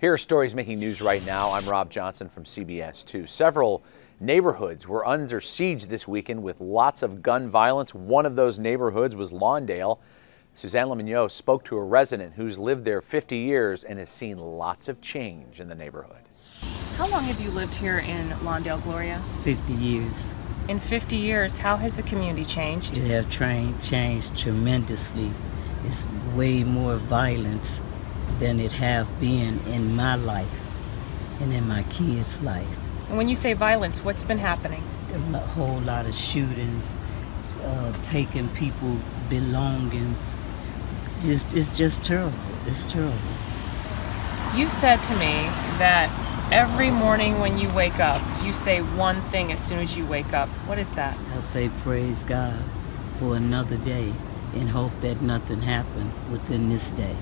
Here are stories making news right now. I'm Rob Johnson from CBS 2. Several neighborhoods were under siege this weekend with lots of gun violence. One of those neighborhoods was Lawndale. Suzanne Lemignot spoke to a resident who's lived there 50 years and has seen lots of change in the neighborhood. How long have you lived here in Lawndale, Gloria? 50 years. In 50 years, how has the community changed? It has changed tremendously. It's way more violence than it have been in my life and in my kids' life. And when you say violence, what's been happening? A whole lot of shootings, taking people belongings. It's just terrible. It's terrible. You said to me that every morning when you wake up, you say one thing as soon as you wake up. What is that? I say praise God for another day and hope that nothing happened within this day.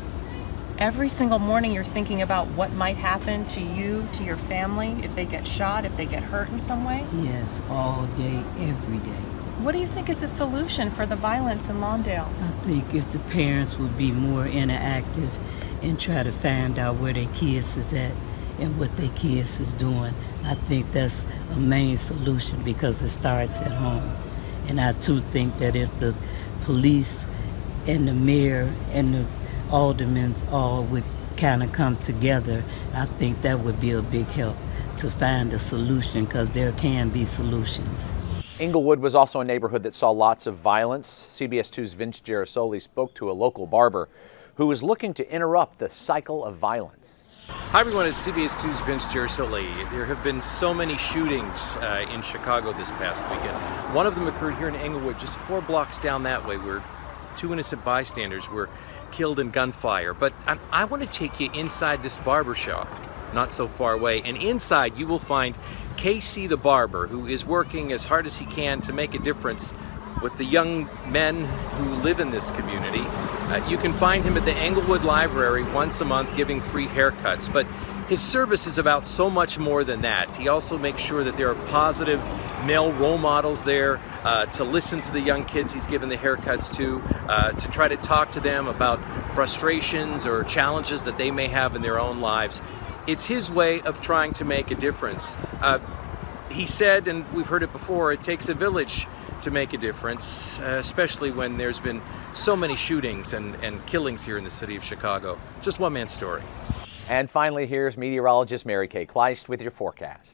Every single morning you're thinking about what might happen to you, to your family, if they get shot, if they get hurt in some way? Yes, all day, every day. What do you think is the solution for the violence in Lawndale? I think if the parents would be more interactive and try to find out where their kids is at and what their kids is doing, I think that's a main solution because it starts at home. And I too think that if the police and the mayor and the aldermen all would kind of come together, I think that would be a big help to find a solution, because there can be solutions. Englewood was also a neighborhood that saw lots of violence. CBS 2's Vince Gerasoli spoke to a local barber who was looking to interrupt the cycle of violence. Hi everyone, it's CBS 2's Vince Gerasoli. There have been so many shootings in Chicago this past weekend. One of them occurred here in Englewood, just 4 blocks down that way, where 2 innocent bystanders were killed in gunfire. But I want to take you inside this barber shop, not so far away, and inside you will find Casey the barber, who is working as hard as he can to make a difference with the young men who live in this community. You can find him at the Englewood Library once a month giving free haircuts, but his service is about so much more than that. He also makes sure that there are positive male role models there to listen to the young kids he's given the haircuts to try to talk to them about frustrations or challenges that they may have in their own lives. It's his way of trying to make a difference. He said, and we've heard it before, it takes a village to make a difference, especially when there's been so many shootings and killings here in the city of Chicago. Just one man's story. And finally, here's meteorologist Kay Kleist with your forecast.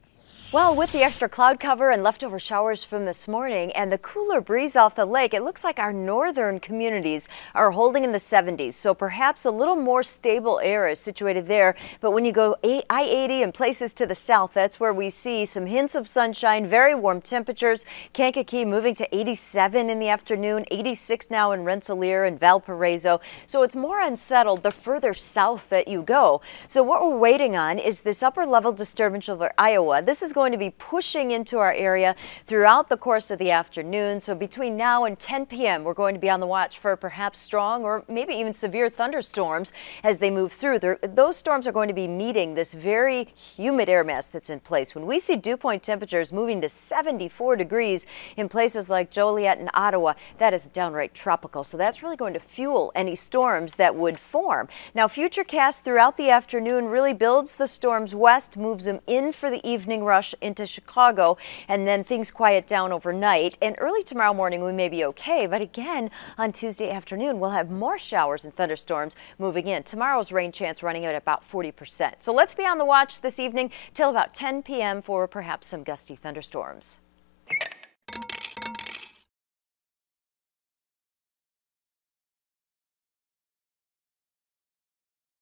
Well, with the extra cloud cover and leftover showers from this morning and the cooler breeze off the lake, it looks like our northern communities are holding in the 70s. So perhaps a little more stable air is situated there. But when you go I-80 and places to the south, that's where we see some hints of sunshine, very warm temperatures. Kankakee moving to 87 in the afternoon, 86 now in Rensselaer and Valparaiso. So it's more unsettled the further south that you go. So what we're waiting on is this upper level disturbance over Iowa. This is going to be pushing into our area throughout the course of the afternoon. So between now and 10 p.m. we're going to be on the watch for perhaps strong or maybe even severe thunderstorms as they move through. Those storms are going to be meeting this very humid air mass that's in place. When we see dew point temperatures moving to 74 degrees in places like Joliet and Ottawa, that is downright tropical. So that's really going to fuel any storms that would form. Now, Futurecast throughout the afternoon really builds the storms west, moves them in for the evening rush into Chicago, and then things quiet down overnight. And early tomorrow morning we may be okay, but again on Tuesday afternoon we'll have more showers and thunderstorms moving in. Tomorrow's rain chance running at about 40%. So let's be on the watch this evening till about 10 p.m. for perhaps some gusty thunderstorms.